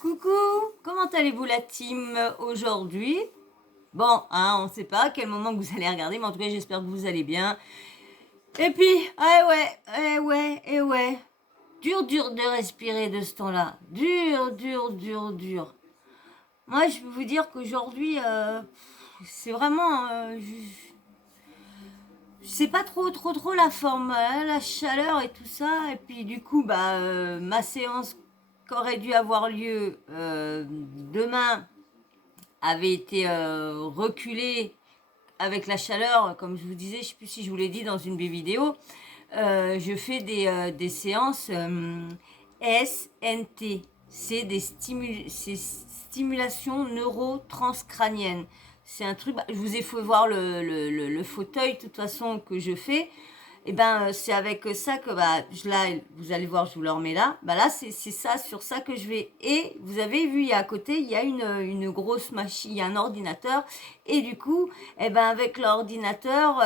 Coucou, comment allez-vous la team aujourd'hui? Bon, on ne sait pas à quel moment que vous allez regarder, mais en tout cas j'espère que vous allez bien. Et puis, ouais, dur de respirer de ce temps-là. Dur. Moi je peux vous dire qu'aujourd'hui, c'est vraiment... je sais pas trop la forme, hein, la chaleur et tout ça. Et puis du coup, ma séance qui aurait dû avoir lieu demain avait été reculée avec la chaleur, comme je vous disais, je ne sais plus si je vous l'ai dit dans une des vidéos. Je fais des séances SNT, c'est c'est stimulations neurotranscrâniennes. C'est un truc, je vous ai fait voir le fauteuil de toute façon que je fais. Et c'est avec ça que là vous allez voir, je vous le remets là. Là c'est ça, sur ça que je vais. Et vous avez vu, il y a à côté, il y a une grosse machine, il y a un ordinateur. Et du coup, avec l'ordinateur,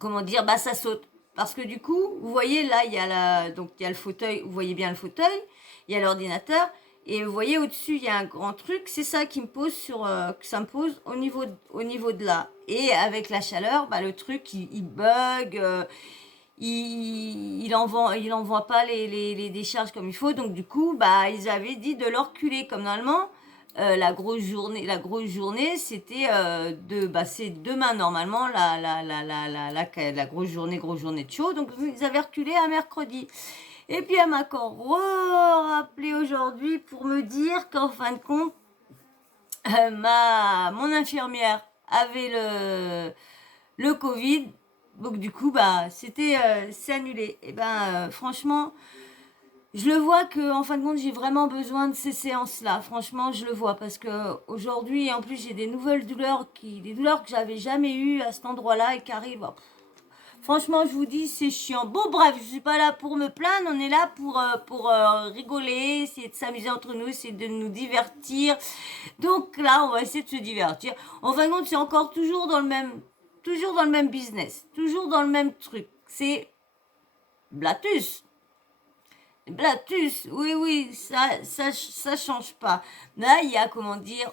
comment dire, ça saute. Parce que du coup, vous voyez là, donc il y a le fauteuil, vous voyez bien le fauteuil, il y a l'ordinateur, et vous voyez au-dessus, il y a un grand truc, c'est ça qui me pose que ça me pose au niveau de là. Et avec la chaleur, le truc, il bug, il envoie pas les décharges comme il faut, donc du coup, ils avaient dit de l'enculer, comme normalement, la grosse journée, c'était c'est demain normalement la grosse journée de show. Donc ils avaient reculé à mercredi. Et puis elle m'a encore rappelé aujourd'hui pour me dire qu'en fin de compte, mon infirmière avait le Covid. Donc du coup, c'est annulé. Et franchement, je le vois que en fin de compte, j'ai vraiment besoin de ces séances-là. Franchement, je le vois parce que aujourd'hui, en plus, j'ai des nouvelles douleurs des douleurs que j'avais jamais eues à cet endroit-là et qui arrivent. Franchement, je vous dis, c'est chiant. Bon, bref, je suis pas là pour me plaindre. On est là pour rigoler, essayer de s'amuser entre nous, essayer de nous divertir. Donc là, on va essayer de se divertir. En fin de compte, c'est encore toujours dans le même business, toujours dans le même truc. C'est Blatus. Blatus, oui, ça change pas. Là, il y a, comment dire,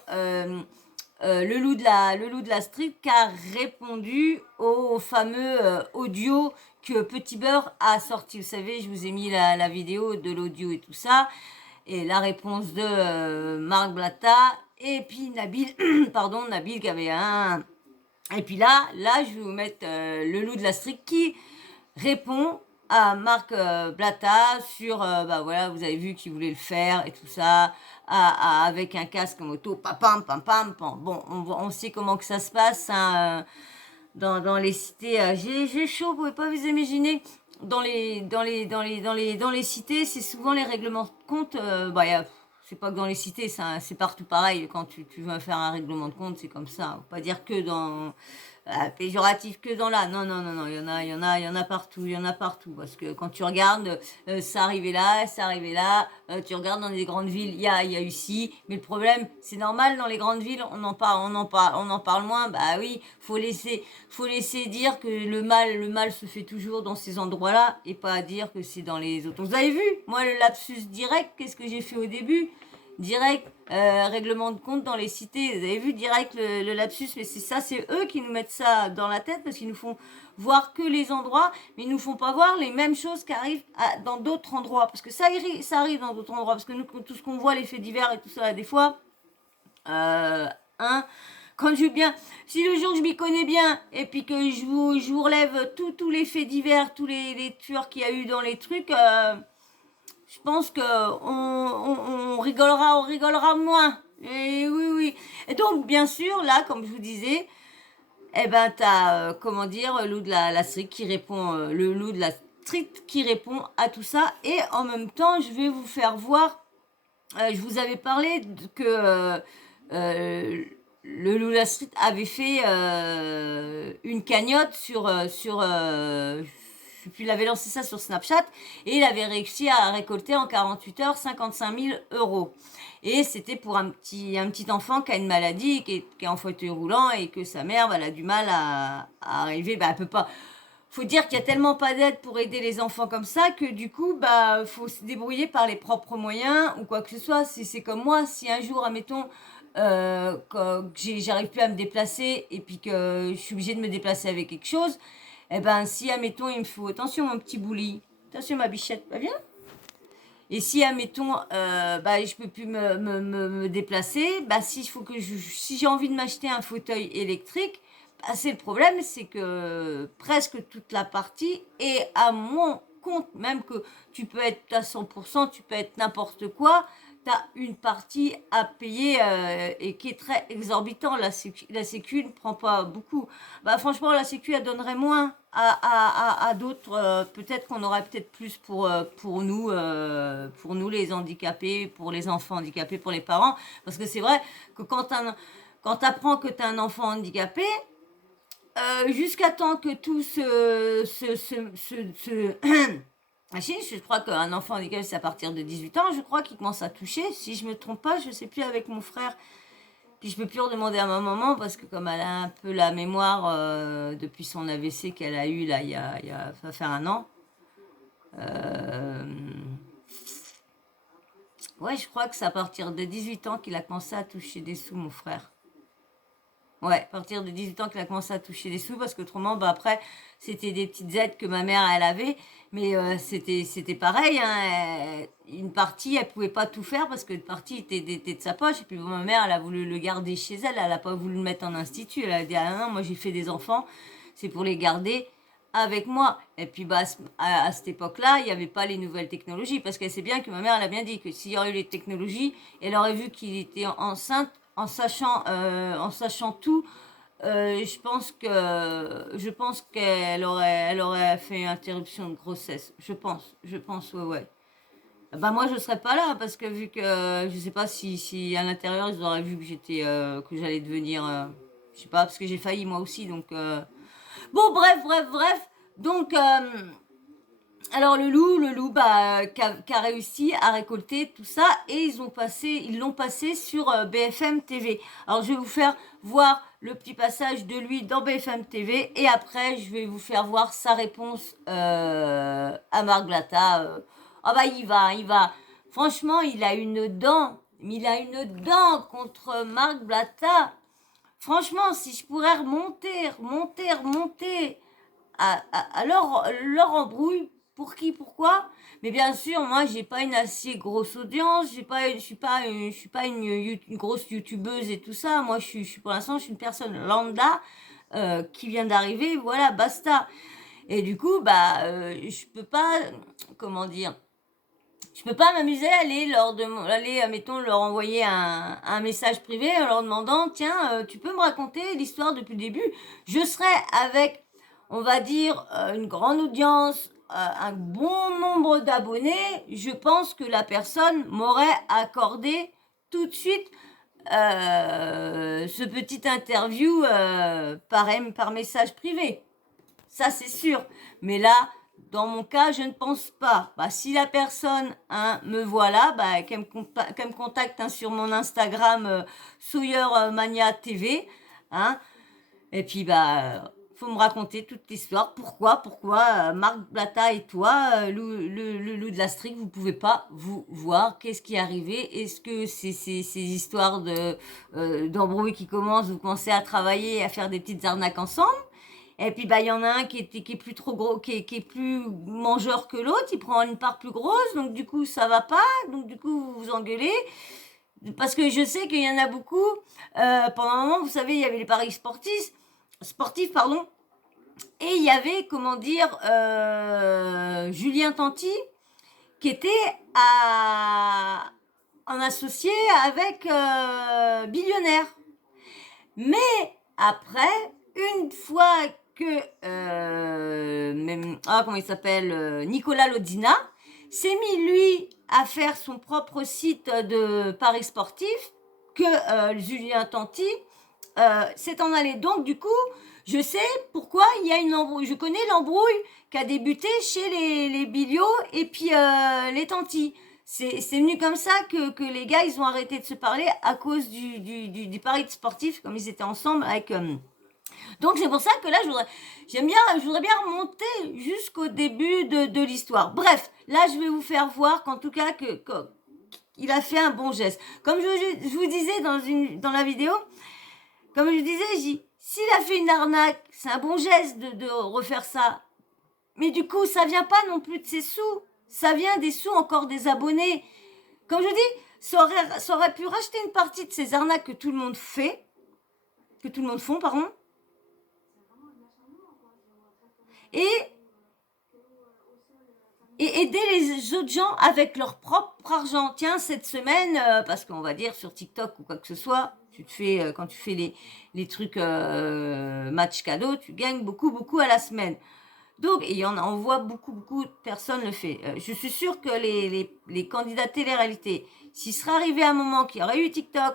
le loup de la street qui a répondu au fameux audio que Petit Beurre a sorti. Vous savez, je vous ai mis la vidéo de l'audio et tout ça. Et la réponse de Marc Blatta. Et puis Nabil, pardon, Nabil qui avait un... Et puis là, je vais vous mettre le loup de la street qui répond à Marc Blatta sur, voilà, vous avez vu qu'il voulait le faire et tout ça, avec un casque moto, pam. Bon, on sait comment que ça se passe hein, dans les cités. J'ai chaud, vous pouvez pas vous imaginer. Dans les cités, c'est souvent les règlements de compte. C'est pas que dans les cités, c'est partout pareil. Quand tu veux faire un règlement de compte, c'est comme ça. Faut pas dire que dans péjoratif que dans là. Non. Il y en a partout, il y en a partout. Parce que quand tu regardes, ça arrivait là, tu regardes dans les grandes villes, il y a eu ci. Mais le problème, c'est normal, dans les grandes villes, on en parle moins. Bah oui, faut laisser dire que le mal se fait toujours dans ces endroits-là et pas dire que c'est dans les autres. Vous avez vu, moi, le lapsus direct, qu'est-ce que j'ai fait au début? Direct, règlement de compte dans les cités. Vous avez vu direct le lapsus, mais c'est ça, c'est eux qui nous mettent ça dans la tête parce qu'ils nous font voir que les endroits, mais ils nous font pas voir les mêmes choses qui arrivent dans d'autres endroits. Parce que ça arrive dans d'autres endroits. Parce que nous, tout ce qu'on voit, les faits divers et tout ça, des fois, hein, quand je bien, si le jour je m'y connais bien et puis que je vous relève tous les faits divers, tous les tueurs qu'il y a eu dans les trucs, je pense que on rigolera moins. Et oui. Et donc, bien sûr, là, comme je vous disais, t'as, comment dire, la street qui répond, le loup de la street qui répond à tout ça. Et en même temps, je vais vous faire voir, je vous avais parlé que euh, le loup de la street avait fait une cagnotte puis il avait lancé ça sur Snapchat et il avait réussi à récolter en 48 heures 55 000 euros. Et c'était pour un petit enfant qui a une maladie, qui est en fauteuil roulant et que sa mère, elle a du mal à arriver. Elle peut pas. faut dire qu'il y a tellement pas d'aide pour aider les enfants comme ça que du coup, bah, faut se débrouiller par les propres moyens ou quoi que ce soit. C'est comme moi, si un jour, admettons, j'arrive plus à me déplacer et puis que je suis obligée de me déplacer avec quelque chose, eh ben, si, admettons, il me faut, attention, mon petit bouli, attention, ma bichette, va bien. Et si, admettons, bah, je peux plus me déplacer, bah, si j'ai envie de m'acheter un fauteuil électrique, bah, c'est le problème, c'est que presque toute la partie est à mon compte, même que tu peux être à 100%, tu peux être n'importe quoi, tu as une partie à payer et qui est très exorbitant. La sécu ne prend pas beaucoup. Bah, franchement, la sécu, elle donnerait moins à d'autres. Peut-être qu'on aurait peut-être plus pour nous les handicapés, pour les enfants handicapés, pour les parents. Parce que c'est vrai que quand tu apprends que tu as un enfant handicapé, jusqu'à temps que tout je crois qu'un enfant handicapé, c'est à partir de 18 ans, je crois qu'il commence à toucher. Si je me trompe pas, je sais plus avec mon frère. Puis je peux plus redemander à ma maman parce que comme elle a un peu la mémoire depuis son AVC qu'elle a eu là, ça va faire un an. Ouais, je crois que c'est à partir de 18 ans qu'il a commencé à toucher des sous, mon frère. Ouais, à partir de 18 ans qu'il a commencé à toucher des sous, parce qu'autrement, bah après, c'était des petites aides que ma mère, elle avait, mais c'était pareil, hein, une partie, elle pouvait pas tout faire, parce qu'une partie était de sa poche, et puis bon, ma mère, elle a voulu le garder chez elle, elle a pas voulu le mettre en institut, elle a dit, ah non, moi j'ai fait des enfants, c'est pour les garder avec moi. Et puis bah, à cette époque-là, il n'y avait pas les nouvelles technologies, parce qu'elle sait bien que ma mère, elle a bien dit que s'il y aurait eu les technologies, elle aurait vu qu'il était enceinte, en sachant tout, je pense elle aurait fait une interruption de grossesse. Je pense, ouais, ouais. Bah moi je serais pas là parce que vu que je sais pas si à l'intérieur ils auraient vu que que j'allais devenir, je sais pas parce que j'ai failli moi aussi donc. Bon bref. Donc alors le loup bah, qui a réussi à récolter tout ça et ils l'ont passé sur BFM TV. Alors je vais vous faire voir le petit passage de lui dans BFM TV et après je vais vous faire voir sa réponse à Marc Blatta. Ah bah il va. Franchement il a une dent contre Marc Blatta. Franchement si je pourrais remonter à leur embrouille. Pour qui, pourquoi? Mais bien sûr, moi, j'ai pas une assez grosse audience, je suis pas une grosse youtubeuse et tout ça. Moi, pour l'instant, je suis une personne lambda qui vient d'arriver, voilà, basta. Et du coup, bah, je peux pas, comment dire, je peux pas m'amuser à mettons, leur envoyer un message privé en leur demandant, tiens, tu peux me raconter l'histoire depuis le début? Je serai avec, on va dire, une grande audience, un bon nombre d'abonnés. Je pense que la personne m'aurait accordé tout de suite ce petit interview par message privé. Ça, c'est sûr. Mais là, dans mon cas, je ne pense pas. Bah, si la personne me voit là, bah, qu'elle me contacte sur mon Instagram Sawyer Mania TV. Hein, et puis, bah, faut me raconter toute l'histoire. Pourquoi Marc Blatta et toi, le loup de la street, vous pouvez pas vous voir? Qu'est-ce qui est arrivé? Est-ce que c'est ces histoires d'embrouilles qui commencent, vous commencez à travailler et à faire des petites arnaques ensemble? Et puis bah il y en a un qui est plus trop gros, qui est plus mangeur que l'autre, il prend une part plus grosse, donc du coup ça va pas, donc du coup vous vous engueulez. Parce que je sais qu'il y en a beaucoup. Pendant un moment, vous savez, il y avait les paris sportifs, pardon. Et il y avait, comment dire, Julien Tanti, qui était en associé avec Billionnaire. Mais après, une fois que comment il s'appelle, Nicolas Lodina s'est mis lui à faire son propre site de paris sportifs, que Julien Tanti s'est en allé. Donc du coup, je sais pourquoi il y a une embrouille. Je connais l'embrouille qui a débuté chez les Billiot et puis les Tanti. C'est venu comme ça que les gars, ils ont arrêté de se parler à cause du pari sportif, comme ils étaient ensemble avec Donc c'est pour ça que là, je voudrais bien remonter jusqu'au début de l'histoire. Bref, là, je vais vous faire voir qu'en tout cas, il a fait un bon geste. Comme je vous disais dans la vidéo, comme je disais, s'il a fait une arnaque, c'est un bon geste de refaire ça. Mais du coup, ça vient pas non plus de ses sous. Ça vient des sous encore des abonnés. Comme je dis, ça aurait pu racheter une partie de ces arnaques que tout le monde fait, que tout le monde font, pardon. Et aider les autres gens avec leur propre argent. Tiens, cette semaine, parce qu'on va dire sur TikTok ou quoi que ce soit, quand tu fais les trucs match cadeau, tu gagnes beaucoup à la semaine. Donc, on voit beaucoup de personnes le faire. Je suis sûre que les candidats télé-réalité, s'il serait arrivé un moment qu'il y aurait eu TikTok,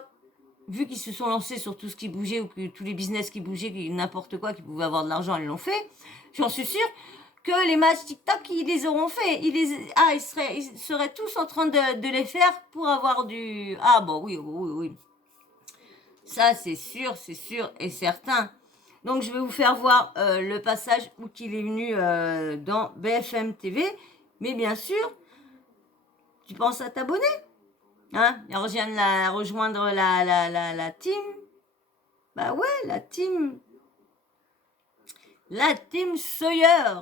vu qu'ils se sont lancés sur tout ce qui bougeait ou que tous les business qui bougeaient, n'importe quoi, qui pouvait avoir de l'argent, ils l'ont fait, j'en suis sûre que les matchs TikTok, ils les auront fait. Ils seraient tous en train de les faire pour avoir du... Ah bon, oui. Ça, c'est sûr et certain. Donc, je vais vous faire voir le passage où il est venu dans BFM TV. Mais bien sûr, tu penses à t'abonner, hein, et rejoindre la team. Bah ouais, la team Sawyer.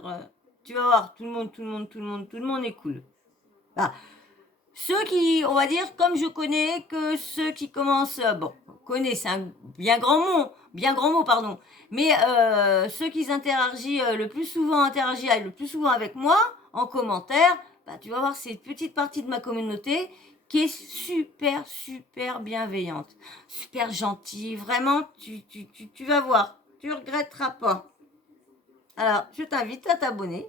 Tu vas voir, tout le monde est cool. Bah, ceux qui, on va dire, comme je connais, que ceux qui commencent, connais, c'est un bien grand mot, pardon. Mais ceux qui interagissent le plus souvent avec moi en commentaire, bah tu vas voir, c'est une petite partie de ma communauté qui est super bienveillante, super gentille. Vraiment, tu vas voir, tu regretteras pas. Alors, je t'invite à t'abonner.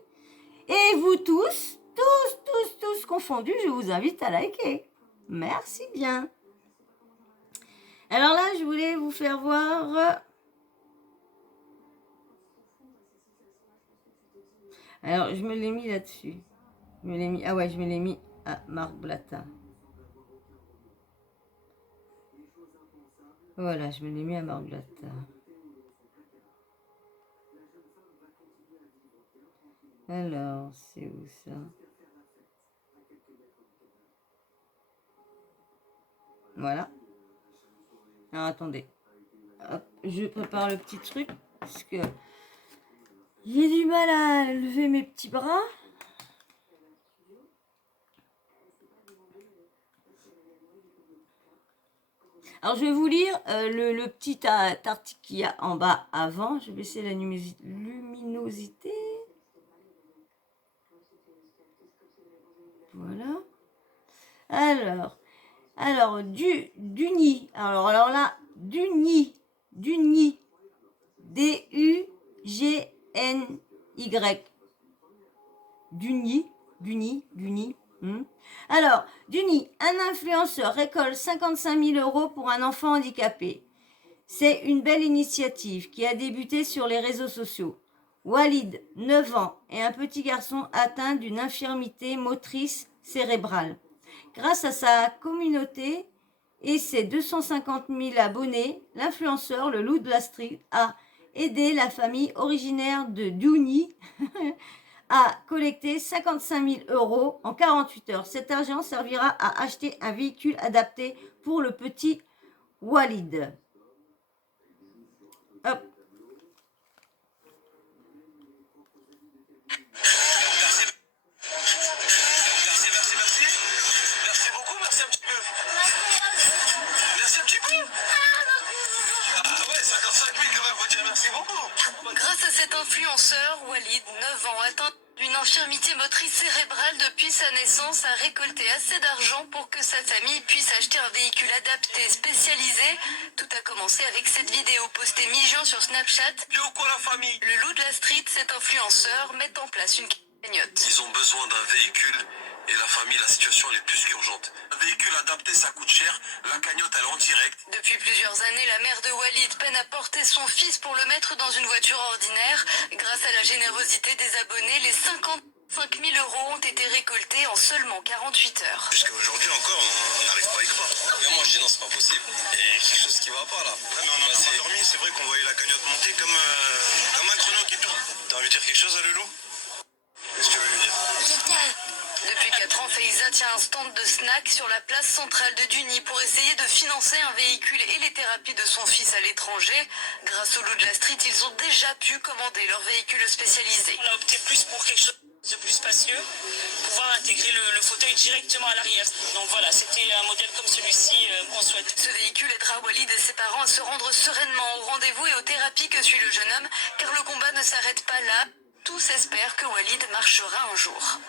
Et vous tous confondus, je vous invite à liker. Merci bien. Alors là, je voulais vous faire voir... Alors, je me l'ai mis là-dessus. Je me l'ai mis à Marc Blatta. Voilà, je me l'ai mis à Marc Blatta. Alors, c'est où ça? Voilà. Alors, attendez. Hop, je prépare le petit truc parce que j'ai du mal à lever mes petits bras. Alors, je vais vous lire le petit article qu'il y a en bas avant. Je vais baisser la luminosité. Voilà. Alors, du nid. Alors là, du nid. D-U-G-N-Y. Du nid. Alors, Duni, un influenceur récolte 55 000 € pour un enfant handicapé. C'est une belle initiative qui a débuté sur les réseaux sociaux. Walid, 9 ans, est un petit garçon atteint d'une infirmité motrice cérébrale. Grâce à sa communauté et ses 250 000 abonnés, l'influenceur, le loup de la street, a aidé la famille originaire de Duni à collecter 55 000 € en 48 heures. Cet argent servira à acheter un véhicule adapté pour le petit Walid. Hop. Merci beaucoup, merci un petit peu. Merci un petit peu. Ah ouais, 55 000 quand même, faut dire merci beaucoup. Grâce à cet influenceur, Walid, 9 ans, atteint d'une infirmité motrice cérébrale depuis sa naissance, a récolté assez d'argent pour que sa famille puisse acheter un véhicule adapté spécialisé. Tout a commencé avec cette vidéo postée mi-juin sur Snapchat. Et ou quoi la famille? Le loup de la street, cet influenceur, met en place une cagnotte. Ils ont besoin d'un véhicule et la famille, la situation elle est plus qu'urgente. Un véhicule adapté, ça coûte cher. La cagnotte, elle est en direct. Depuis plusieurs années, la mère de Walid peine à porter son fils pour le mettre dans une voiture ordinaire. Grâce à la générosité des abonnés, les 55 000 € ont été récoltés en seulement 48 heures. Jusqu'à aujourd'hui encore, on n'arrive pas à y croire. Mais moi, je dit non, c'est pas possible. Il y a quelque chose qui va pas là. Ouais, mais on a pas dormi, c'est vrai qu'on voyait la cagnotte monter comme un chrono qui tourne. T'as envie de dire quelque chose à Loulou? Qu'est-ce que tu veux lui dire? Depuis 4 ans, Faiza tient un stand de snacks sur la place centrale de Duny pour essayer de financer un véhicule et les thérapies de son fils à l'étranger. Grâce au Loup de la Street, ils ont déjà pu commander leur véhicule spécialisé. On a opté plus pour quelque chose de plus spacieux, pouvoir intégrer le fauteuil directement à l'arrière. Donc voilà, c'était un modèle comme celui-ci qu'on souhaite. Ce véhicule aidera Walid et ses parents à se rendre sereinement au rendez-vous et aux thérapies que suit le jeune homme, car le combat ne s'arrête pas là. Tous espèrent que Walid marchera un jour.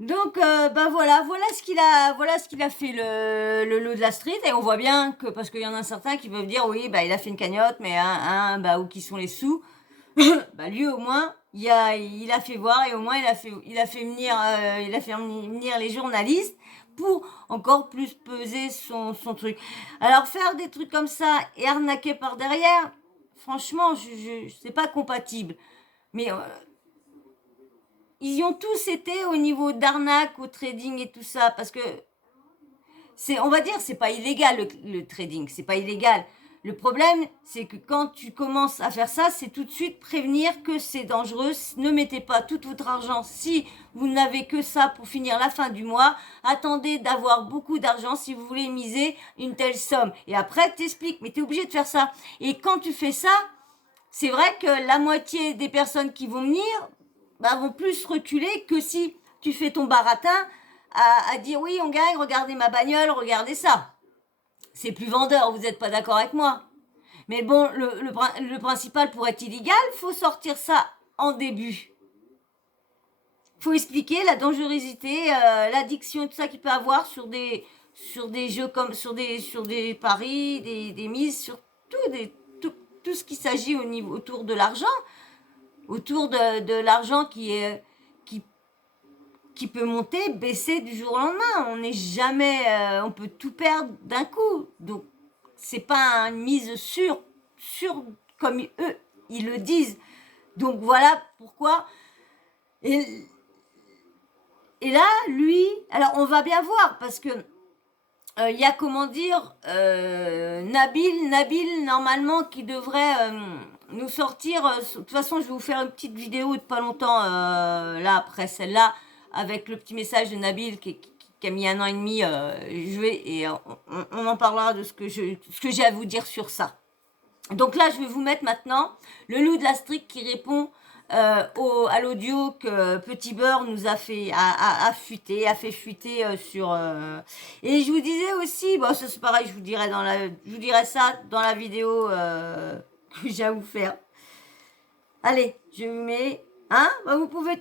Donc, voilà ce qu'il a fait le Loup de la Street, et on voit bien que, parce qu'il y en a certains qui peuvent dire, oui, bah, il a fait une cagnotte, mais où qui sont les sous? Bah, lui, au moins, il a fait voir, et au moins, il a fait venir les journalistes pour encore plus peser son truc. Alors, faire des trucs comme ça et arnaquer par derrière, franchement, c'est pas compatible. Mais, ils y ont tous été au niveau d'arnaque, au trading et tout ça, parce que on va dire, c'est pas illégal le trading, c'est pas illégal. Le problème, c'est que quand tu commences à faire ça, c'est tout de suite prévenir que c'est dangereux. Ne mettez pas tout votre argent. Si vous n'avez que ça pour finir la fin du mois, attendez d'avoir beaucoup d'argent si vous voulez miser une telle somme. Et après, t'expliques, mais t'es obligé de faire ça. Et quand tu fais ça, c'est vrai que la moitié des personnes qui vont venir vont plus reculer que si tu fais ton baratin à dire oui, on gagne, regardez ma bagnole, regardez ça. C'est plus vendeur, vous n'êtes pas d'accord avec moi. Mais bon, le principal pour être illégal, faut sortir ça en début. Faut expliquer la dangerosité, l'addiction et tout ça qu'il peut avoir sur des jeux comme sur des paris, des mises, sur tout ce qui s'agit autour de l'argent, autour de l'argent qui peut monter, baisser du jour au lendemain. On n'est jamais, on peut tout perdre d'un coup. Donc, c'est pas une mise sûre comme eux, ils le disent. Donc, voilà pourquoi. Et là, lui, alors on va bien voir, parce que il y a, comment dire, Nabil, normalement, qui devrait nous sortir. De toute façon, je vais vous faire une petite vidéo de pas longtemps, là, après celle-là, avec le petit message de Nabil qui a mis 1 an et demi. On en parlera de ce que j'ai à vous dire sur ça. Donc là, je vais vous mettre maintenant le Loup de la Street qui répond à l'audio que Petit Beurre nous a fait fuiter sur. Et je vous disais aussi, bon, ça c'est pareil, je vous dirai ça dans la vidéo que j'ai à vous faire. Allez, je vous mets. Hein, vous pouvez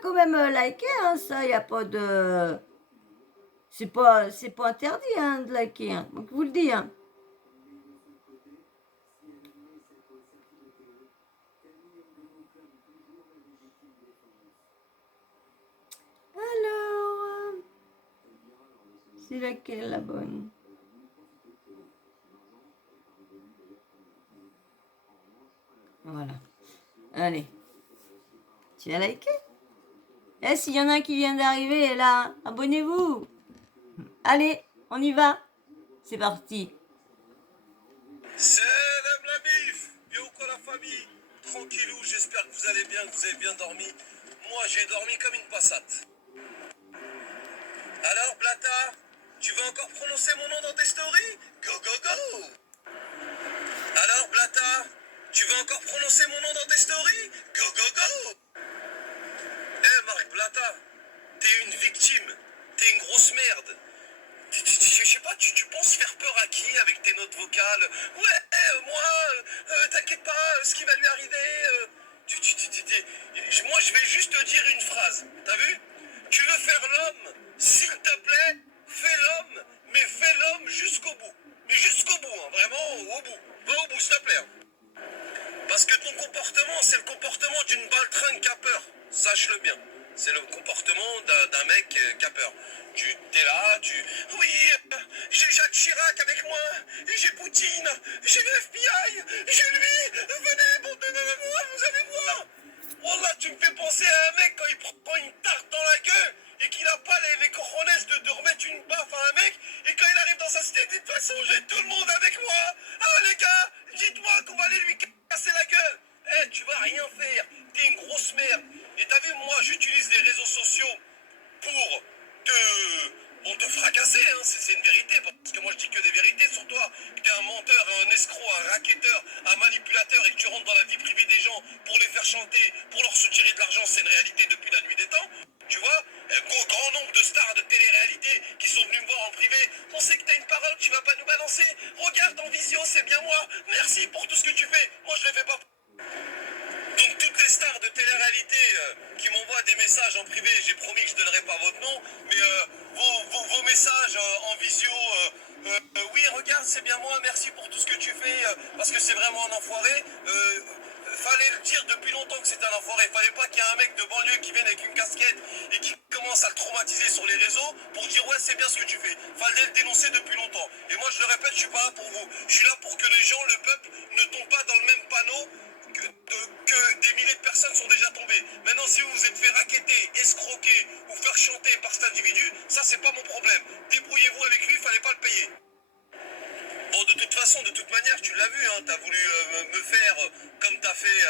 quand même liker, hein, ça, y a pas de. C'est pas interdit, hein, de liker, hein, donc je vous le dis, hein. Alors, c'est laquelle la bonne? Voilà. Allez. Tu as liké? Eh, s'il y en a un qui vient d'arriver, là, abonnez-vous. Allez, on y va. C'est parti. Salam la bif. Bien ou quoi la famille? Tranquillou, j'espère que vous allez bien, que vous avez bien dormi. Moi, j'ai dormi comme une passate. Alors, Blata, tu veux encore prononcer mon nom dans tes stories? Go, go, go! Alors, Blata, tu veux encore prononcer mon nom dans tes stories? Go, go, go! Eh, Marc Blata, t'es une victime. T'es une grosse merde. Je sais pas, tu penses faire peur à qui avec tes notes vocales? Ouais, moi, t'inquiète pas, ce qui va lui arriver. Moi, je vais juste te dire une phrase. T'as vu? Tu veux faire l'homme? S'il te plaît, fais l'homme, mais fais l'homme jusqu'au bout. Mais jusqu'au bout, hein, vraiment au bout. Va au bout, s'il te plaît. Parce que ton comportement, c'est le comportement d'une baltringue qui a peur. Sache-le bien. C'est le comportement d'un mec qui a peur. Tu t'es là, oui, j'ai Jacques Chirac avec moi, j'ai Poutine, j'ai le FBI, j'ai lui. Venez, bande de moi, vous allez voir. Wallah, tu me fais penser à un mec quand il prend une tarte dans la gueule et qu'il n'a pas les cojones un mec, et quand il arrive dans sa cité, il dit de toute façon j'ai tout le monde avec moi. Ah les gars, dites-moi qu'on va aller lui casser la gueule. Eh, tu vas rien faire, t'es une grosse merde. Et t'as vu, moi j'utilise les réseaux sociaux pour te fracasser, hein, c'est une vérité, parce que moi je dis que des vérités sur toi, que t'es un menteur, un escroc, un racketteur, un manipulateur, et que tu rentres dans la vie privée des gens pour les faire chanter, pour leur soutirer de l'argent, c'est une réalité depuis la nuit des temps, tu vois, un grand nombre de stars de télé-réalité qui sont venus me voir en privé, on sait que t'as une parole, tu vas pas nous balancer, regarde en visio, c'est bien moi, merci pour tout ce que tu fais, moi je le fais pas. Donc toutes les stars de télé-réalité qui m'envoient des messages en privé, j'ai promis que je ne donnerai pas votre nom, mais vos messages en visio, oui regarde c'est bien moi, merci pour tout ce que tu fais, parce que c'est vraiment un enfoiré, fallait le dire depuis longtemps que c'est un enfoiré, fallait pas qu'il y ait un mec de banlieue qui vienne avec une casquette et qui commence à le traumatiser sur les réseaux pour dire ouais c'est bien ce que tu fais, fallait le dénoncer depuis longtemps, et moi je le répète, je suis pas là pour vous, je suis là pour que les gens, le peuple, ne tombent pas dans le même panneau que des milliers de personnes sont déjà tombées. Maintenant, si vous vous êtes fait racketter, escroquer ou faire chanter par cet individu, ça c'est pas mon problème. Débrouillez-vous avec lui, il fallait pas le payer. Bon, de toute façon, de toute manière, tu l'as vu, hein, t'as voulu me faire comme t'as fait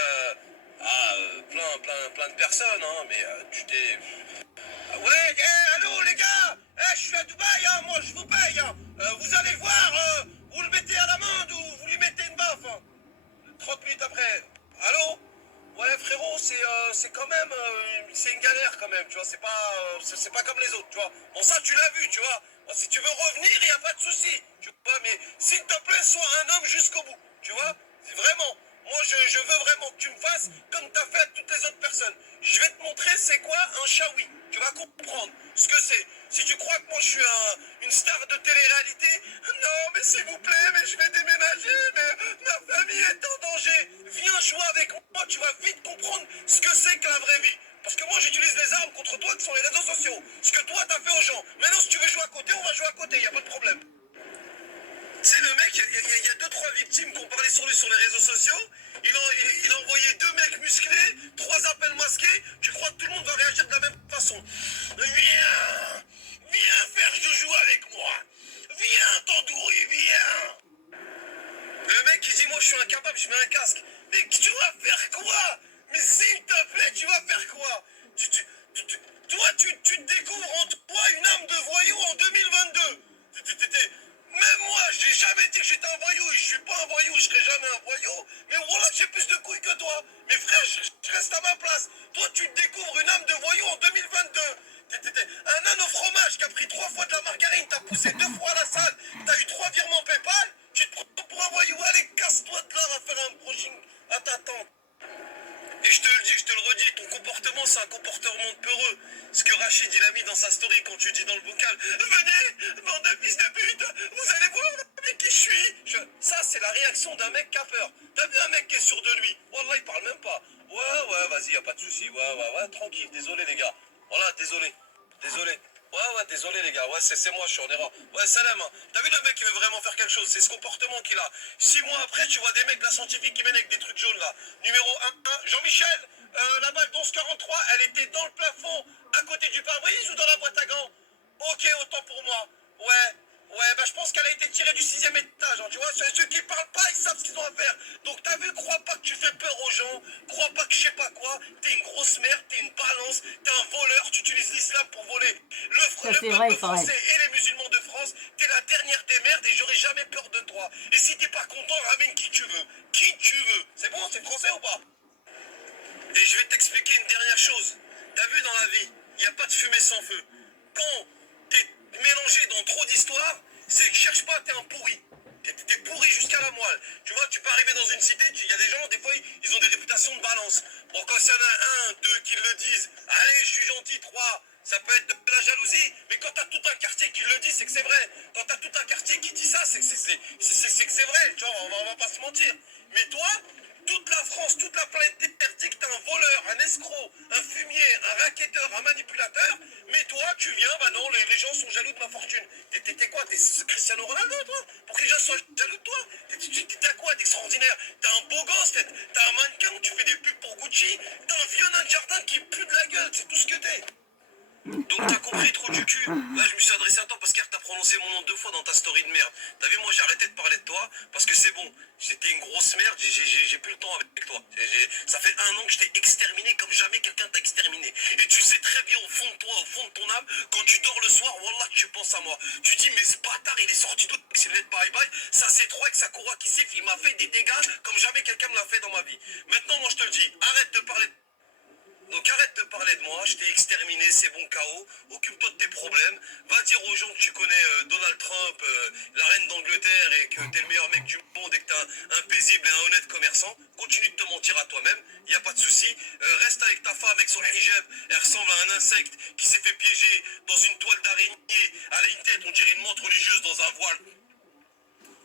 plein de personnes, hein, mais tu t'es... Ouais, allô les gars, je suis à Dubaï, hein, moi je vous paye, hein. Vous allez le voir, vous le mettez à l'amende ou vous lui mettez une baffe, hein. 30 minutes après, allô? Ouais frérot, c'est quand même, c'est une galère quand même, tu vois, c'est pas comme les autres, tu vois. Bon ça tu l'as vu, tu vois. Bon, si tu veux revenir, il n'y a pas de souci, tu vois, mais s'il te plaît, sois un homme jusqu'au bout, tu vois. C'est vraiment, moi je veux vraiment que tu me fasses comme tu as fait à toutes les autres personnes. Je vais te montrer c'est quoi un chaoui, tu vas comprendre ce que c'est. Si tu crois que moi je suis une star de télé-réalité, non mais s'il vous plaît, mais je vais déménager, mais ma famille est en danger. Viens jouer avec moi, tu vas vite comprendre ce que c'est que la vraie vie. Parce que moi j'utilise les armes contre toi qui sont les réseaux sociaux. Ce que toi t'as fait aux gens. Maintenant si tu veux jouer à côté, on va jouer à côté, y a pas de problème. C'est le mec, il y a 2-3 victimes qui ont parlé sur lui sur les réseaux sociaux. Il a envoyé 2 mecs musclés, 3 appels masqués. Tu crois que tout le monde va réagir de la même façon? Viens faire joujou avec moi. Viens Tandoori, viens. Le mec il dit moi je suis incapable, je mets un casque. Mais tu vas faire quoi? Mais s'il te plaît, tu vas faire quoi? Toi tu te découvres en toi une âme de voyou en 2022. Même moi, j'ai jamais dit que j'étais un voyou, et je suis pas un voyou, je serai jamais un voyou, mais voilà que j'ai plus de couilles que toi. Mais frère, je reste à ma place. Toi, tu te découvres une âme de voyou en 2022. T'es un âne au fromage qui a pris 3 fois de la margarine, t'as poussé 2 fois à la salle, t'as eu 3 virements PayPal, tu te prends pour un voyou, allez, casse-toi de là, va faire un brushing à ta tante. Et je te le dis, je te le redis, ton comportement c'est un comportement de peureux. Ce que Rachid il a mis dans sa story quand tu dis dans le vocal, venez, bande de fils de pute, vous allez voir avec qui je suis. Ça c'est la réaction d'un mec qui a peur. T'as vu un mec qui est sûr de lui? Wallah il parle même pas. Ouais, vas-y, y a pas de souci. Ouais, tranquille, désolé les gars. Voilà, désolé. Ouais, désolé les gars, ouais, c'est moi, je suis en erreur. Ouais, Salem, hein. T'as vu le mec qui veut vraiment faire quelque chose, c'est ce comportement qu'il a. 6 mois après, tu vois des mecs, la scientifique, qui viennent avec des trucs jaunes là. Numéro 1, Jean-Michel, la balle d'11-43, elle était dans le plafond, à côté du pare-brise ou dans la boîte à gants? Ok, autant pour moi. Ouais, bah je pense qu'elle a été tirée du 6e étage, hein, tu vois, ceux qui parlent pas, ils savent ce qu'ils ont à faire. Donc t'as vu, crois pas que tu fais peur aux gens, crois pas que je sais pas quoi, t'es une grosse merde, t'es une balance, t'es un voleur, tu utilises l'islam pour voler Ça, le c'est vrai, peuple il paraît. français et les musulmans de France, t'es la dernière des merdes et j'aurai jamais peur de toi. Et si t'es pas content, ramène qui tu veux. C'est bon, c'est français ou pas? Et je vais t'expliquer une dernière chose. T'as vu dans la vie, il n'y a pas de fumée sans feu. Quand t'es mélangé dans trop d'histoires, c'est que cherche pas, t'es un pourri. T'es pourri jusqu'à la moelle. Tu vois, tu peux arriver dans une cité, il y a des gens, des fois, ils ont des réputations de balance. Bon, quand il y en a 1, 2 qui le disent, allez, je suis gentil, 3, ça peut être de la jalousie. Mais quand t'as tout un quartier qui le dit, c'est que c'est vrai. Quand t'as tout un quartier qui dit ça, c'est que c'est vrai. Tu vois, on va pas se mentir. Mais toi, toute la France, toute la planète Terre dit que t'es un voleur, un escroc, un fumier, un racketteur, un manipulateur, mais toi, tu viens, bah non, les gens sont jaloux de ma fortune. T'es quoi? T'es Cristiano Ronaldo, toi? Pour que les gens soient jaloux de toi? T'as quoi d'extraordinaire? T'es un beau gosse, t'as un mannequin, tu fais des pubs pour Gucci, t'as un vieux nain de jardin qui pue de la gueule, c'est tout ce que t'es. Donc t'as compris, trou du cul. Là, je me suis adressé à toi parce qu'hier t'as prononcé mon nom 2 fois dans ta story de merde. T'as vu, moi j'ai arrêté de parler de toi parce que c'est bon. J'étais une grosse merde, j'ai plus le temps avec toi. Ça fait 1 an que je t'ai exterminé comme jamais quelqu'un t'a exterminé. Et tu sais très bien au fond de toi, au fond de ton âme, quand tu dors le soir, wallah, tu penses à moi. Tu dis, mais ce bâtard, il est sorti d'où? C'est le bye bye. Ça c'est 3 avec sa courroie qui siffle, il m'a fait des dégâts comme jamais quelqu'un me l'a fait dans ma vie. Maintenant, moi je te le dis, arrête de parler. Donc arrête de parler de moi, je t'ai exterminé, c'est bon KO, occupe-toi de tes problèmes, va dire aux gens que tu connais Donald Trump, la reine d'Angleterre et que t'es le meilleur mec du monde et que t'es un paisible et un honnête commerçant, continue de te mentir à toi-même, y a pas de souci. Reste avec ta femme avec son hijab, elle ressemble à un insecte qui s'est fait piéger dans une toile d'araignée, elle a une tête, on dirait une menthe religieuse dans un voile.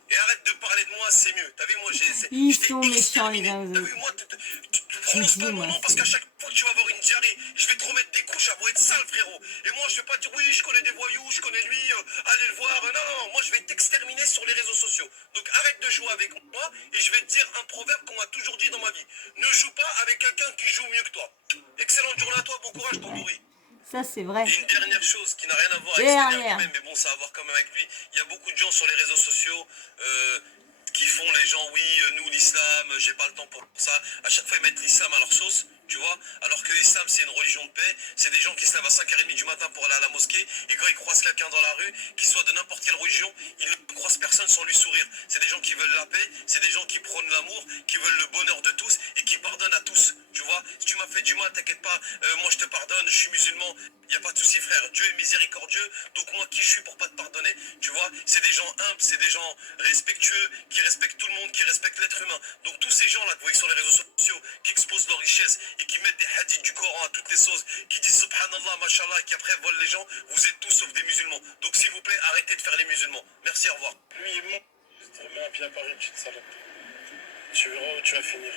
Et arrête de parler de moi, c'est mieux. T'as vu, moi, Ils je t'ai sont méchants les exterminé. uns aux T'as autres. vu, moi, tu Je prononces pas dis, mon moi, nom parce qu'à chaque fois que tu vas avoir une diarrhée, je vais te remettre des couches, à vous être sale, frérot. Et moi, je vais pas dire, oui, je connais des voyous, je connais lui, allez le voir. Non, non, non, moi, je vais t'exterminer sur les réseaux sociaux. Donc, arrête de jouer avec moi et je vais te dire un proverbe qu'on m'a toujours dit dans ma vie. Ne joue pas avec quelqu'un qui joue mieux que toi. Excellente journée à toi, bon courage, ton nourri. ça c'est vrai. Et une dernière chose qui n'a rien à voir avec Steiner Dernière. lui-même, mais bon, ça a à voir quand même avec lui. Il y a beaucoup de gens sur les réseaux sociaux qui font les gens, oui, nous, l'islam, j'ai pas le temps pour ça. À chaque fois, ils mettent l'islam à leur sauce, tu vois. Alors que l'islam, c'est une religion de paix. C'est des gens qui se lèvent à 5h30 du matin pour aller à la mosquée. Et quand ils croisent quelqu'un dans la rue, qu'il soit de n'importe quelle religion, ils ne croisent personne sans lui sourire. C'est des gens qui veulent la paix, c'est des gens qui prônent l'amour, qui veulent le bonheur de tous et qui pardonnent à tous. Tu vois, si tu m'as fait du mal, t'inquiète pas, moi je te pardonne, je suis musulman, il n'y a pas de souci frère, Dieu est miséricordieux, donc moi qui je suis pour pas te pardonner. Tu vois, c'est des gens humbles, c'est des gens respectueux, qui respectent tout le monde, qui respectent l'être humain. Donc tous ces gens-là que vous voyez sur les réseaux sociaux, qui exposent leur richesse et qui mettent des hadiths du Coran à toutes les sauces, qui disent subhanallah, mashallah, et qui après volent les gens, vous êtes tous sauf des musulmans. Donc s'il vous plaît, arrêtez de faire les musulmans. Merci, au revoir. Lui et moi, je te remets un pied à Paris, petite salope. Tu verras où tu vas finir.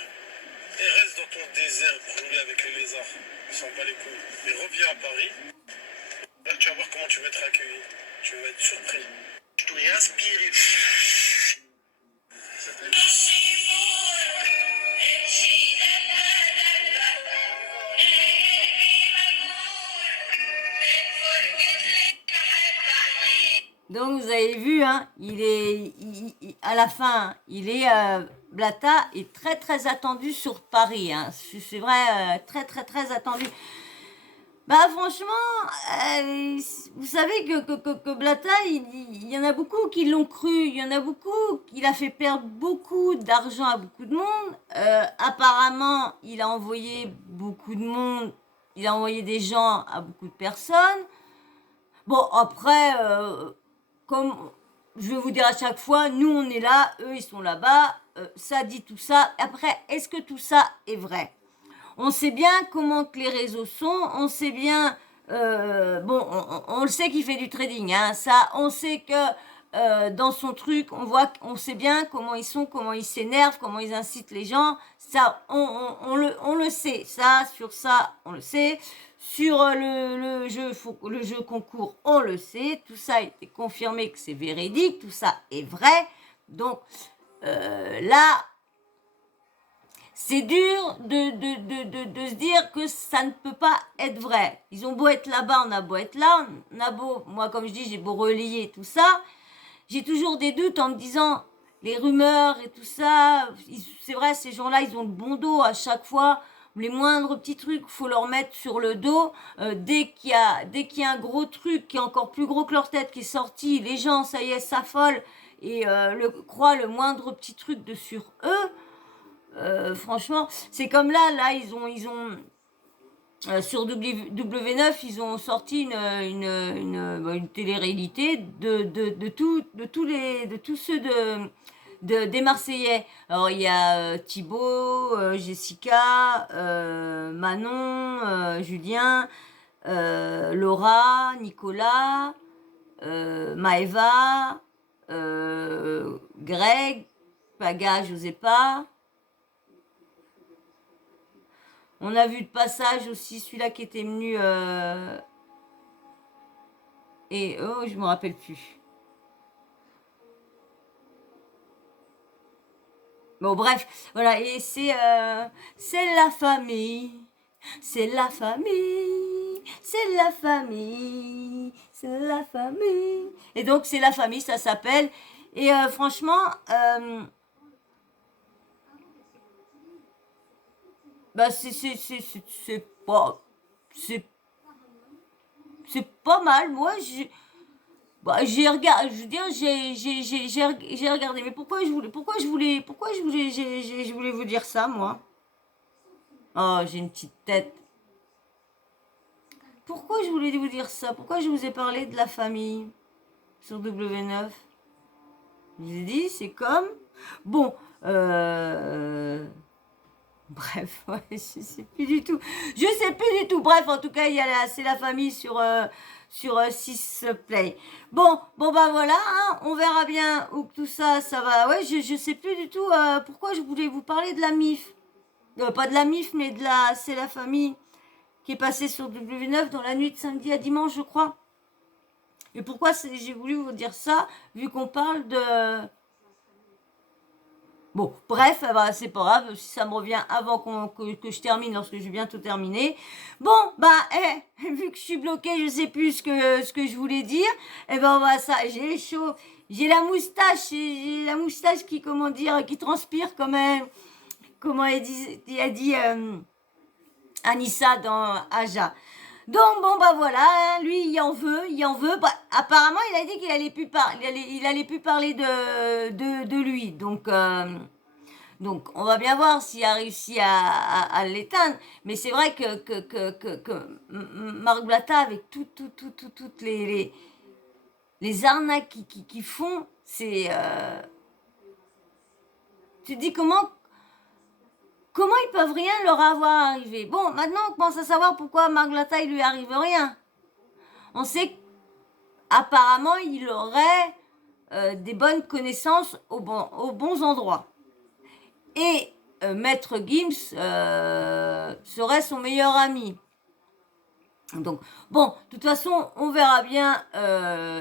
Et reste dans ton désert brûlé avec les lézards. On s'en bat les couilles. Et reviens à Paris. Là, tu vas voir comment tu vas être accueilli. Tu vas être surpris. Je dois inspirer. Donc vous avez vu, hein, à la fin, Blata est très très attendu sur Paris. Hein. C'est vrai, très très très attendu. Bah franchement, vous savez que Blata, il y en a beaucoup qui l'ont cru, il y en a beaucoup, il a fait perdre beaucoup d'argent à beaucoup de monde. Apparemment, il a envoyé beaucoup de monde, il a envoyé des gens à beaucoup de personnes. Bon, après, comme je vais vous dire à chaque fois, nous on est là, eux ils sont là-bas, ça dit tout ça. Après, est-ce que tout ça est vrai ? On sait bien comment que les réseaux sont, on sait bien, bon, on le sait qu'il fait du trading, hein, ça, on sait que dans son truc, on sait bien comment ils sont, comment ils s'énervent, comment ils incitent les gens, ça, on le sait, sur ça, on le sait, sur le jeu concours, on le sait, tout ça a été confirmé que c'est véridique, tout ça est vrai, donc là, c'est dur de se dire que ça ne peut pas être vrai. Ils ont beau être là-bas, on a beau être là, on a beau, moi comme je dis, j'ai beau relayer tout ça, j'ai toujours des doutes en me disant, les rumeurs et tout ça, c'est vrai, ces gens-là, ils ont le bon dos à chaque fois, les moindres petits trucs, faut leur mettre sur le dos, dès qu'il y a un gros truc qui est encore plus gros que leur tête qui est sorti, les gens, ça y est, s'affolent et croient le moindre petit truc de sur eux. Franchement, c'est comme là, ils ont sur W9, ils ont sorti une télé-réalité de tous ceux des Marseillais. Alors il y a Thibaut, Jessica, Manon, Julien, Laura, Nicolas, Maëva, Greg, Paga, Josépa. On a vu de passage aussi celui-là qui était venu et oh, je me rappelle plus. Bon bref, voilà, et c'est la famille. C'est la famille. c'est la famille, c'est la famille. Et donc, c'est la famille, ça s'appelle. Et franchement, bah, c'est pas, c'est pas mal. Moi, j'ai regardé, je veux dire, j'ai regardé. Mais je voulais vous dire ça, moi. Oh, j'ai une petite tête. Pourquoi je voulais vous dire ça? Pourquoi je vous ai parlé de la famille sur W9? Je vous ai dit, c'est comme... Bon, bref, ouais, je sais plus du tout. Je sais plus du tout. Bref, en tout cas, c'est la famille sur 6 Play. Bon, bah voilà, hein, on verra bien où tout ça va. Ouais, je sais plus du tout pourquoi je voulais vous parler de la MIF. Pas de la MIF, mais c'est la famille qui est passée sur W9 dans la nuit de samedi à dimanche, je crois. Et pourquoi j'ai voulu vous dire ça, vu qu'on parle de... Bon, bref, bah, c'est pas grave, si ça me revient avant que je termine, lorsque je vais bientôt terminer. Bon, bah, vu que je suis bloquée, je sais plus ce que je voulais dire. Ben, on va ça, j'ai chaud, j'ai la moustache qui, comment dire, qui transpire comme comment elle dit Anissa dans Aja. Donc bon bah voilà, hein, lui il en veut. Bah, apparemment il a dit qu'il allait plus parler de lui. Donc on va bien voir s'il a réussi à l'éteindre. Mais c'est vrai que Marc Blatta avec toutes les arnaques qui font, c'est tu te dis comment ils peuvent rien leur avoir arrivé. Bon, maintenant on commence à savoir pourquoi Marc Blatta il lui arrive rien. On sait qu'apparemment il aurait des bonnes connaissances aux bons endroits. Et Maître Gims serait son meilleur ami. Donc, bon, de toute façon, on verra bien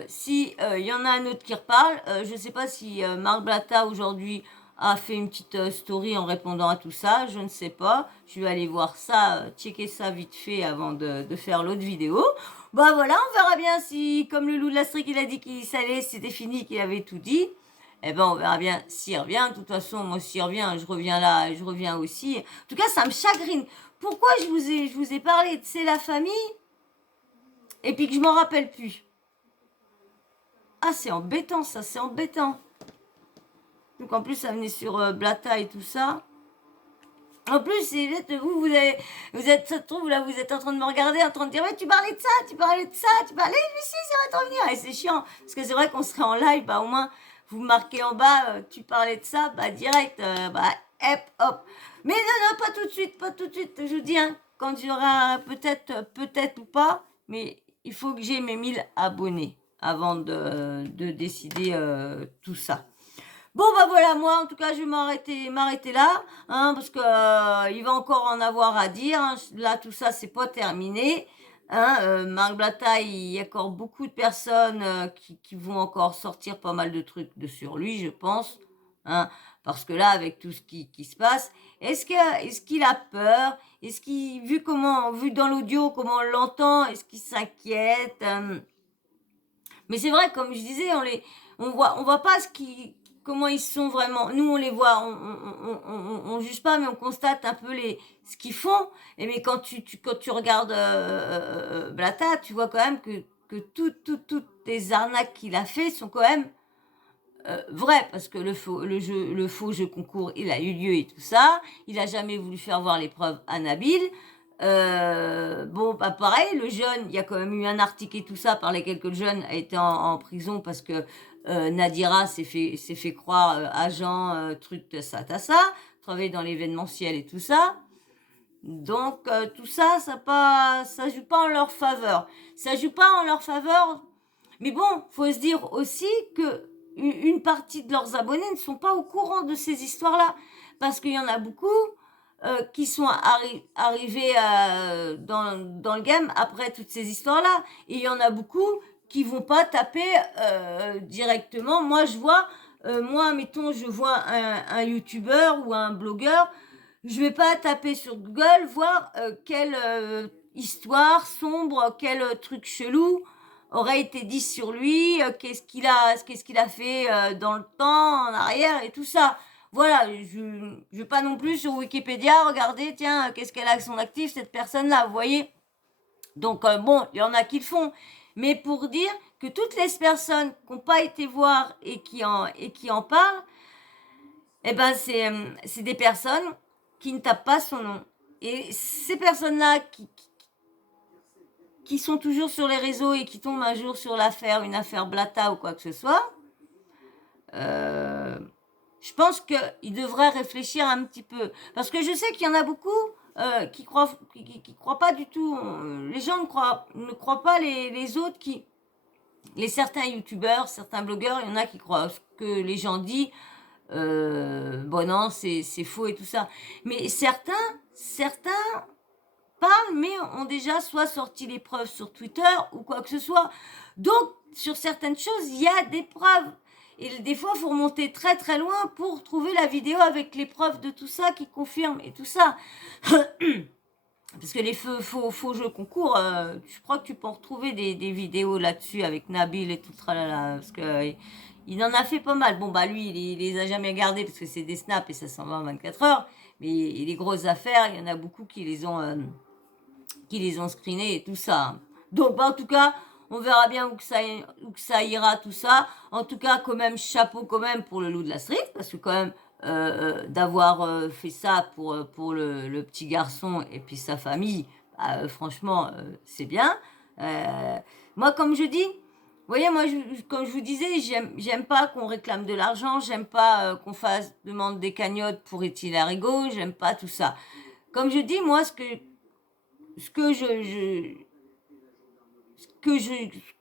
si y en a un autre qui reparle. Je ne sais pas si Marc Blatta aujourd'hui a fait une petite story en répondant à tout ça. Je ne sais pas. Je vais aller voir ça, checker ça vite fait avant de faire l'autre vidéo. Bah voilà, on verra bien si, comme le loup de la streak, il a dit qu'il savait, c'était fini, qu'il avait tout dit. Eh ben, on verra bien s'il revient. De toute façon, moi, s'il revient, je reviens là, je reviens aussi. En tout cas, ça me chagrine. Pourquoi je vous ai parlé de C'est la famille et puis que je m'en rappelle plus. Ah, c'est embêtant, ça, c'est embêtant. Donc, en plus, ça venait sur Blatta et tout ça. En plus, vous êtes, ça se trouve, là, vous êtes en train de me regarder, en train de dire, ouais, tu parlais de ça, lui si, ça va te revenir. Et c'est chiant, parce que c'est vrai qu'on serait en live, bah, au moins, vous marquez en bas, tu parlais de ça, bah, direct, hop. Mais non, pas tout de suite, je vous dis, hein, quand il y aura peut-être ou pas, mais il faut que j'ai mes 1000 abonnés avant de décider tout ça. Bon, bah voilà, moi, en tout cas, je vais m'arrêter là, hein, parce que il va encore en avoir à dire. Hein. Là, tout ça, c'est pas terminé. Hein, Marc Blatta, il y a encore beaucoup de personnes qui vont encore sortir pas mal de trucs sur lui, je pense. Hein, parce que là, avec tout ce qui se passe, est-ce qu'il a peur? Est-ce qu'il, vu dans l'audio, comment on l'entend, est-ce qu'il s'inquiète? Mais c'est vrai, comme je disais, on voit pas comment ils sont vraiment. Nous, on les voit, on juge pas, mais on constate un peu ce qu'ils font. Mais quand tu regardes Blatta, tu vois quand même que toutes les arnaques qu'il a fait sont quand même vraies, parce que le faux jeu concours, il a eu lieu et tout ça. Il a jamais voulu faire voir les preuves à Nabil. Bon, bah pareil, le jeune, il y a quand même eu un article et tout ça par lesquels le jeune a été en prison parce que Nadira s'est fait croire agent, truc de ça, travailler dans l'événementiel et tout ça. Donc tout ça, ça joue pas en leur faveur. Ça joue pas en leur faveur. Mais bon, faut se dire aussi que une partie de leurs abonnés ne sont pas au courant de ces histoires-là, parce qu'il y en a beaucoup qui sont arrivés dans le game après toutes ces histoires-là. Et il y en a beaucoup qui vont pas taper directement. Moi, je vois, mettons, je vois un youtubeur ou un blogueur, je vais pas taper sur Google, voir quel histoire sombre, quel truc chelou aurait été dit sur lui, qu'est-ce qu'il a fait dans le temps, en arrière et tout ça. Voilà, je vais pas non plus sur Wikipédia regarder, tiens, qu'est-ce qu'elle a à son actif, cette personne-là, vous voyez. Donc, bon, il y en a qui le font. Mais pour dire que toutes les personnes qui n'ont pas été voir et qui en parlent, eh ben, c'est des personnes qui ne tapent pas son nom. Et ces personnes-là qui sont toujours sur les réseaux et qui tombent un jour sur une affaire Blata ou quoi que ce soit, je pense qu'ils devraient réfléchir un petit peu. Parce que je sais qu'il y en a beaucoup qui croient pas du tout. Les gens ne croient pas les autres certains youtubeurs, certains blogueurs, il y en a qui croient ce que les gens disent. Bon non, c'est faux et tout ça. Mais certains parlent, mais ont déjà soit sorti les preuves sur Twitter ou quoi que ce soit. Donc, sur certaines choses, il y a des preuves. Et des fois, il faut remonter très très loin pour trouver la vidéo avec les preuves de tout ça qui confirment et tout ça. Parce que les faux jeux concours, je crois que tu peux retrouver des vidéos là-dessus avec Nabil et tout tralala. Parce que il en a fait pas mal. Bon, bah lui, il les a jamais gardés parce que c'est des snaps et ça s'en va en 24 heures. Mais les grosses affaires, il y en a beaucoup qui les ont screenés et tout ça. Donc, bah, en tout cas, on verra bien où que ça ira, tout ça. En tout cas, quand même, chapeau quand même pour le loup de la street, parce que quand même, d'avoir fait ça pour le petit garçon et puis sa famille, bah, franchement, c'est bien. Moi, comme je dis, vous voyez, moi, comme je vous disais, j'aime pas qu'on réclame de l'argent, j'aime pas qu'on demande des cagnottes pour Etienne Larigot, j'aime pas tout ça. Comme je dis, moi, ce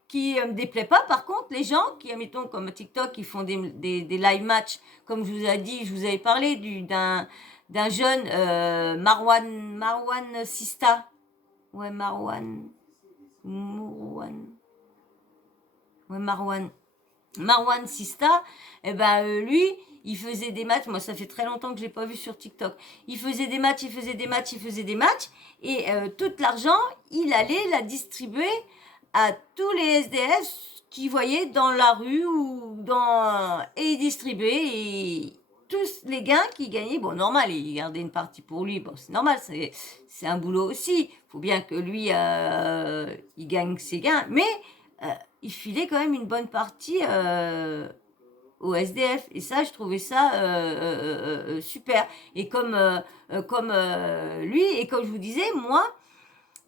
qui me déplaît pas, par contre, les gens qui, admettons, comme TikTok, qui font des live match, comme je vous ai dit, je vous avais parlé d'un jeune Marwan Sista. Ouais, Marwan Sista, eh ben, lui, il faisait des matchs. Moi, ça fait très longtemps que je l'ai pas vu sur TikTok. Il faisait des matchs, et tout l'argent, il allait la distribuer à tous les SDF qu'il voyait dans la rue et il distribuait, et tous les gains qu'il gagnait, bon, normal, il gardait une partie pour lui, bon, c'est normal, c'est un boulot aussi, faut bien que lui, il gagne ses gains, mais il filait quand même une bonne partie au SDF, et ça, je trouvais ça super. Et comme lui, et comme je vous disais, moi,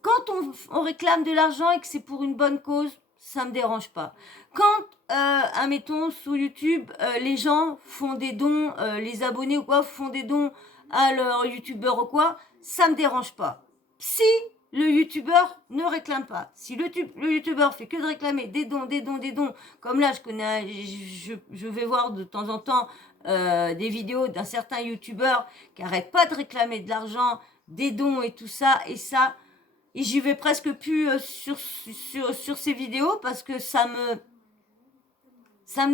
quand on réclame de l'argent et que c'est pour une bonne cause, ça me dérange pas. Quand, admettons, sous YouTube, les gens font des dons, les abonnés ou quoi font des dons à leur youtubeur ou quoi, ça me dérange pas. Si le youtubeur ne réclame pas, si le youtubeur fait que de réclamer des dons, comme là, je vais voir de temps en temps des vidéos d'un certain youtubeur qui arrête pas de réclamer de l'argent, des dons et tout ça, et j'y vais presque plus sur ces vidéos parce que ça me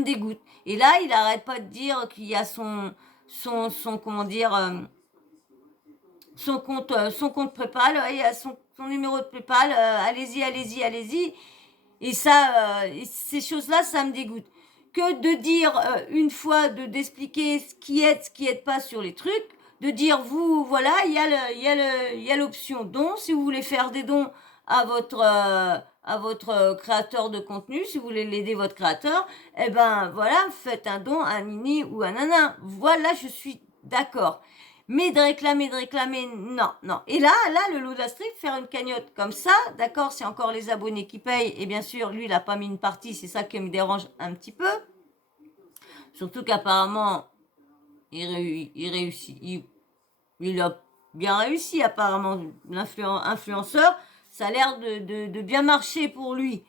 dégoûte. Et là, il arrête pas de dire qu'il y a son comment dire, son compte PayPal, il y a son numéro de PayPal, allez-y. Et ça, ces choses-là, ça me dégoûte. Que de dire une fois, d'expliquer ce qui aide pas sur les trucs, de dire vous, voilà, il y a l'option don, si vous voulez faire des dons à votre créateur de contenu, si vous voulez l'aider votre créateur, eh ben voilà, faites un don à un nini ou à un nanan. Voilà, je suis d'accord. Mais de réclamer, non. Et là, le loup de la street, faire une cagnotte comme ça, d'accord, c'est encore les abonnés qui payent, et bien sûr, lui, il a pas mis une partie, c'est ça qui me dérange un petit peu. Surtout qu'apparemment, il réussit, il a bien réussi, apparemment, l'influenceur, ça a l'air de bien marcher pour lui.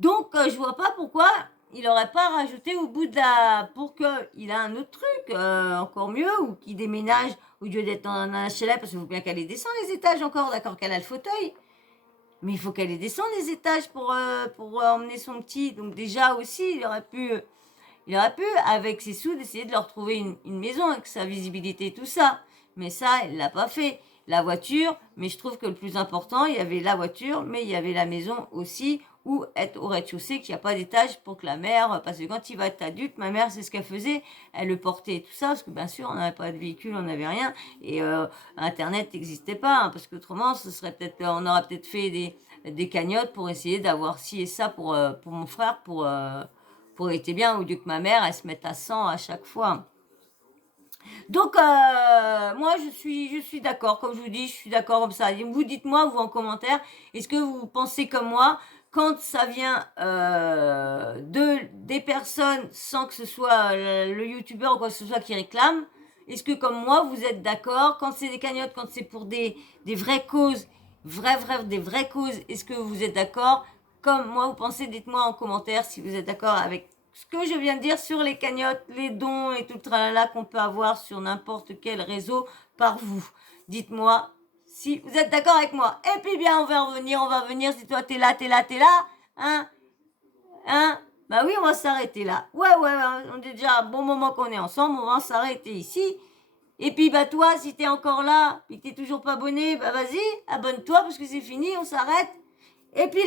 Donc, je vois pas pourquoi il aurait pas rajouté au bout pour qu'il a un autre truc, encore mieux, ou qu'il déménage au lieu d'être dans un HLM, parce qu'il faut bien qu'elle descende les étages encore, d'accord, qu'elle a le fauteuil. Mais il faut qu'elle descende les étages pour emmener son petit. Donc déjà aussi, il aurait pu, avec ses sous, essayer de leur trouver une maison avec sa visibilité et tout ça. Mais ça, il l'a pas fait. la voiture, mais je trouve que le plus important, il y avait la voiture, mais il y avait la maison aussi, ou être au rez-de-chaussée, qu'il n'y a pas d'étage pour que la mère, parce que quand il va être adulte, ma mère, c'est ce qu'elle faisait, elle le portait et tout ça, parce que bien sûr, on n'avait pas de véhicule, on n'avait rien, et Internet n'existait pas, hein, parce qu'autrement, on aurait peut-être fait des cagnottes pour essayer d'avoir ci et ça pour mon frère, pour était bien, au lieu que ma mère, elle se mette à 100 à chaque fois. Donc, moi, je suis d'accord, comme je vous dis, je suis d'accord comme ça. Vous dites-moi, vous en commentaire, est-ce que vous pensez comme moi, quand ça vient des personnes, sans que ce soit le youtubeur ou quoi que ce soit qui réclame, est-ce que comme moi, vous êtes d'accord, quand c'est des cagnottes, quand c'est pour des vraies causes, des vraies causes, est-ce que vous êtes d'accord? Comme moi, vous pensez, dites-moi en commentaire si vous êtes d'accord avec ce que je viens de dire sur les cagnottes, les dons et tout le tralala qu'on peut avoir sur n'importe quel réseau par vous. Dites-moi si vous êtes d'accord avec moi. Et puis bien, on va venir, si toi t'es là, hein, bah oui, on va s'arrêter là. Ouais, on est déjà un bon moment qu'on est ensemble, on va s'arrêter ici. Et puis bah toi, si t'es encore là, puis que t'es toujours pas abonné, bah vas-y, abonne-toi parce que c'est fini, on s'arrête. Et puis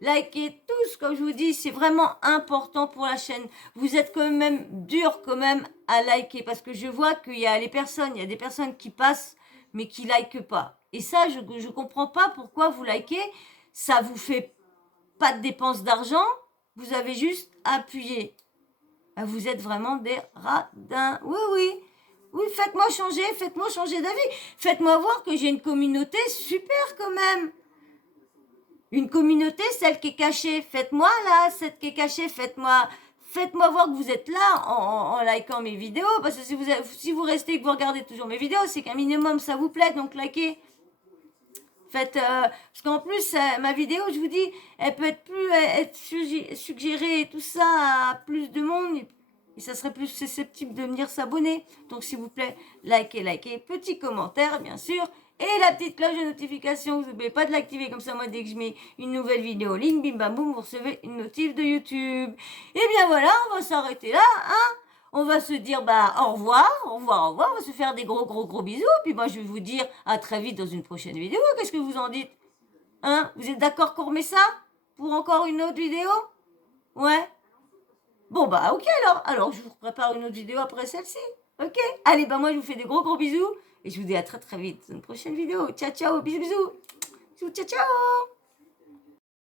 likez tous, comme je vous dis, c'est vraiment important pour la chaîne. Vous êtes quand même dur quand même à liker parce que je vois qu'il y a des personnes qui passent mais qui likent pas. Et ça, je comprends pas pourquoi vous likez. Ça vous fait pas de dépense d'argent, vous avez juste à appuyer. Vous êtes vraiment des radins. Oui, faites-moi changer d'avis. Faites-moi voir que j'ai une communauté super quand même. Une communauté, celle qui est cachée. Faites-moi là, celle qui est cachée, faites-moi voir que vous êtes là en likant mes vidéos. Parce que si vous restez et que vous regardez toujours mes vidéos, c'est qu'un minimum ça vous plaît, donc likez. Faites, parce qu'en plus, ma vidéo, je vous dis, elle peut être suggérée et tout ça à plus de monde. Et ça serait plus susceptible de venir s'abonner. Donc, s'il vous plaît, likez. Petit commentaire, bien sûr. Et la petite cloche de notification, vous n'oubliez pas de l'activer. Comme ça, moi, dès que je mets une nouvelle vidéo, ligne, bim, bam, boum, vous recevez une notif de YouTube. Et bien voilà, on va s'arrêter là, hein. On va se dire au revoir, on va se faire des gros bisous, puis moi je vais vous dire à très vite dans une prochaine vidéo, qu'est-ce que vous en dites? Hein? Vous êtes d'accord qu'on remet ça? Pour encore une autre vidéo? Ouais? Bon ok alors je vous prépare une autre vidéo après celle-ci, ok? Allez, moi je vous fais des gros bisous, et je vous dis à très vite dans une prochaine vidéo. Ciao, bisous, ciao.